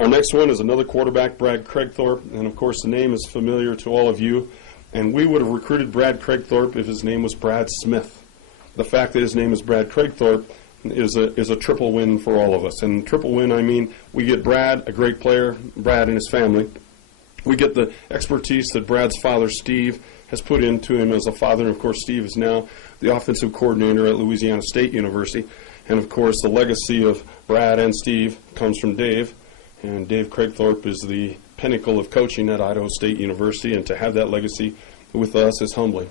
Our next one is another quarterback, Brad Craigthorpe, and of course the name is familiar to all of you. And we would have recruited Brad Craigthorpe if his name was Brad Smith. The fact that his name is Brad Craigthorpe is a triple win for all of us. And triple win, I mean, we get Brad, a great player, Brad and his family. We get the expertise that Brad's father, Steve, has put into him as a father. And, of course, Steve is now the offensive coordinator at Louisiana State University. And, of course, the legacy of Brad and Steve comes from Dave. And Dave Craigthorpe is the pinnacle of coaching at Idaho State University. And to have that legacy with us is humbling.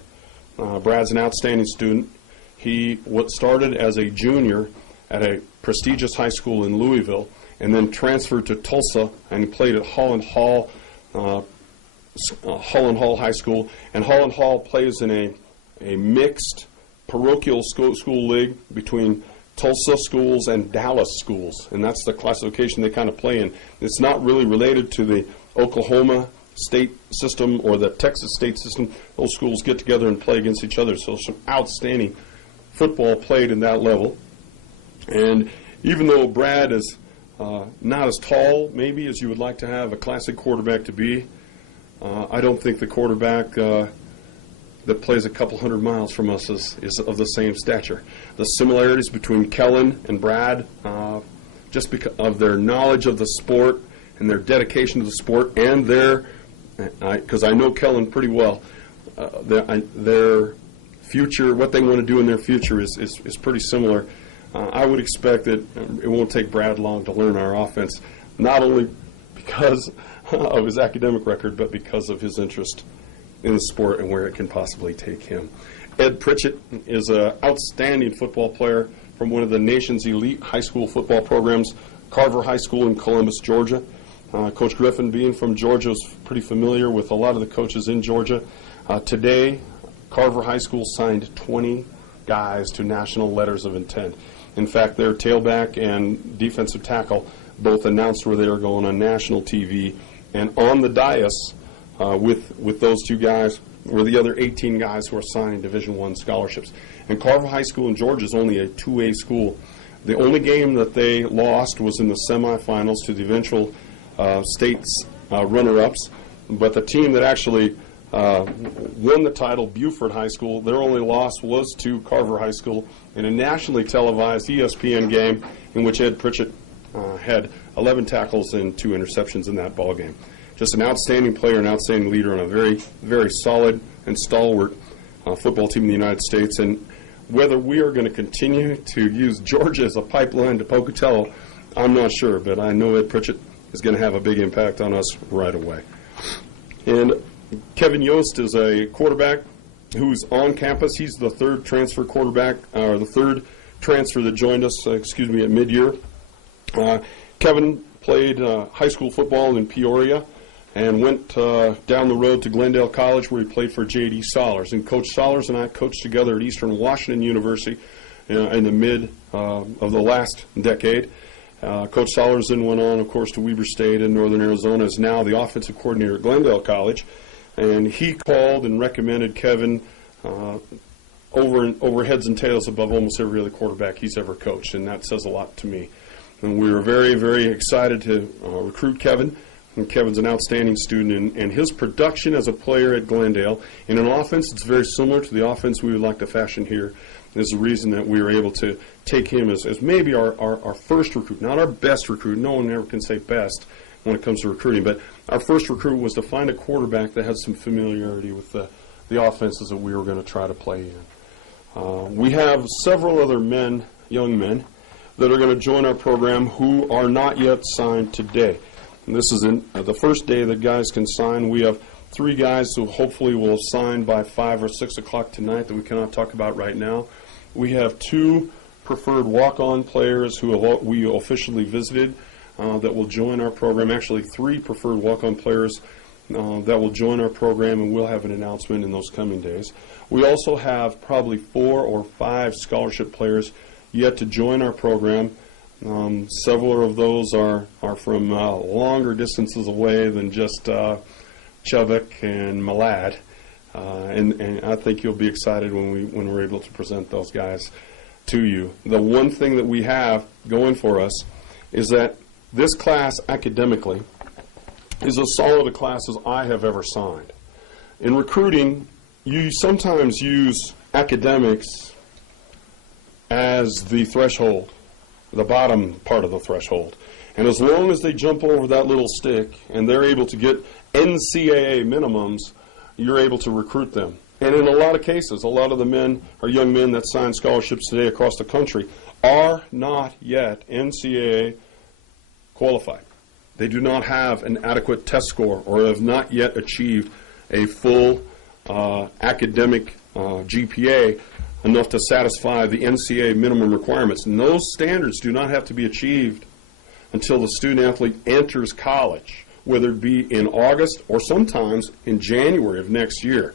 Brad's an outstanding student. He started as a junior at a prestigious high school in Louisville and then transferred to Tulsa, and he played at Holland Hall High School. And Holland Hall plays in a mixed parochial school league between Tulsa schools and Dallas schools, and that's the classification they kind of play in. It's not really related to the Oklahoma state system or the Texas state system. Those schools get together and play against each other, so some outstanding football played in that level. And even though Brad is not as tall maybe as you would like to have a classic quarterback to be, I don't think the quarterback that plays a couple hundred miles from us is of the same stature. The similarities between Kellen and Brad, just because of their knowledge of the sport and their dedication to the sport, and because I know Kellen pretty well, their future, what they want to do in their future is pretty similar. I would expect that it won't take Brad long to learn our offense, not only because of his academic record, but because of his interest in the sport and where it can possibly take him. Ed Pritchett is an outstanding football player from one of the nation's elite high school football programs, Carver High School in Columbus, Georgia. Coach Griffin, being from Georgia, is pretty familiar with a lot of the coaches in Georgia. Today, Carver High School signed 20 guys to national letters of intent. In fact, their tailback and defensive tackle both announced where they were going on national TV. And on the dais with those two guys were the other 18 guys who are signing Division I scholarships. And Carver High School in Georgia is only a 2A school. The only game that they lost was in the semifinals to the eventual state's runner-ups. But the team that actually won the title, Buford High School, their only loss was to Carver High School in a nationally televised ESPN game in which Ed Pritchett had 11 tackles and 2 interceptions in that ball game. Just an outstanding player, an outstanding leader on a very, very solid and stalwart football team in the United States. And whether we are going to continue to use Georgia as a pipeline to Pocatello, I'm not sure, but I know Ed Pritchett is going to have a big impact on us right away. And Kevin Yost is a quarterback who's on campus. He's the third transfer quarterback, or the third transfer that joined us, at mid-year. Kevin played high school football in Peoria and went down the road to Glendale College, where he played for J.D. Sollers. And Coach Sollers and I coached together at Eastern Washington University in the mid of the last decade. Coach Sollers then went on, of course, to Weber State in Northern Arizona, is now the offensive coordinator at Glendale College. And he called and recommended Kevin over heads and tails above almost every other quarterback he's ever coached, and that says a lot to me. And we were very, very excited to recruit Kevin. And Kevin's an outstanding student, and his production as a player at Glendale in an offense that's very similar to the offense we would like to fashion here is the reason that we were able to take him as maybe our first recruit, not our best recruit. No one ever can say best when it comes to recruiting, but our first recruit was to find a quarterback that had some familiarity with the offenses that we were going to try to play in. We have several other young men, that are going to join our program who are not yet signed today. And this is the first day that guys can sign. We have 3 guys who hopefully will sign by 5 or 6 o'clock tonight that we cannot talk about right now. We have 2 preferred walk-on players who we officially visited that will join our program. Actually, 3 preferred walk-on players that will join our program, and we'll have an announcement in those coming days. We also have probably 4 or 5 scholarship players yet to join our program. Several of those are from longer distances away than just Chubbuck and Malad, and I think you'll be excited when we're able to present those guys to you. The one thing that we have going for us is that this class academically is as solid a class as I have ever signed. In recruiting, you sometimes use academics as the threshold, the bottom part of the threshold. And as long as they jump over that little stick and they're able to get NCAA minimums, you're able to recruit them. And in a lot of cases, a lot of the men or young men that sign scholarships today across the country are not yet NCAA qualified. They do not have an adequate test score or have not yet achieved a full academic GPA enough to satisfy the NCAA minimum requirements. And those standards do not have to be achieved until the student athlete enters college, whether it be in August or sometimes in January of next year.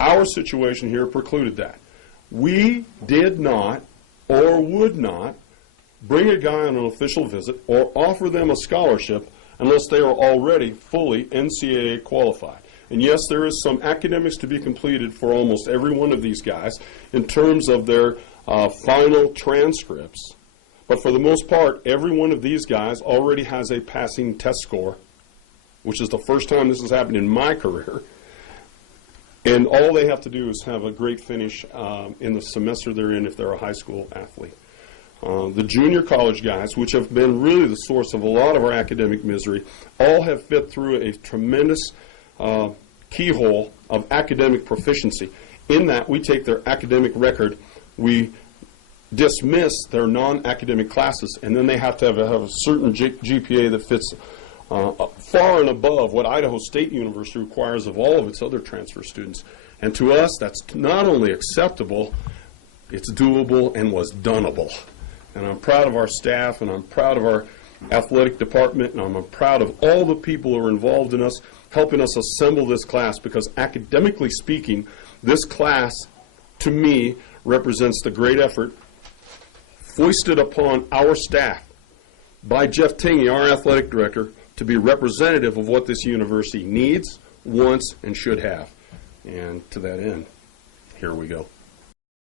Our situation here precluded that. We did not or would not bring a guy on an official visit or offer them a scholarship unless they are already fully NCAA qualified. And yes, there is some academics to be completed for almost every one of these guys in terms of their final transcripts. But for the most part, every one of these guys already has a passing test score, which is the first time this has happened in my career. And all they have to do is have a great finish in the semester they're in if they're a high school athlete. The junior college guys, which have been really the source of a lot of our academic misery, all have fit through a tremendous keyhole of academic proficiency. In that, we take their academic record, we dismiss their non-academic classes, and then they have to have a certain GPA that fits far and above what Idaho State University requires of all of its other transfer students. And to us, that's not only acceptable, it's doable and was doneable. And I'm proud of our staff, and I'm proud of our athletic department, and I'm proud of all the people who are involved in us, helping us assemble this class, because academically speaking, this class, to me, represents the great effort foisted upon our staff by Jeff Tingey, our athletic director, to be representative of what this university needs, wants, and should have. And to that end, here we go.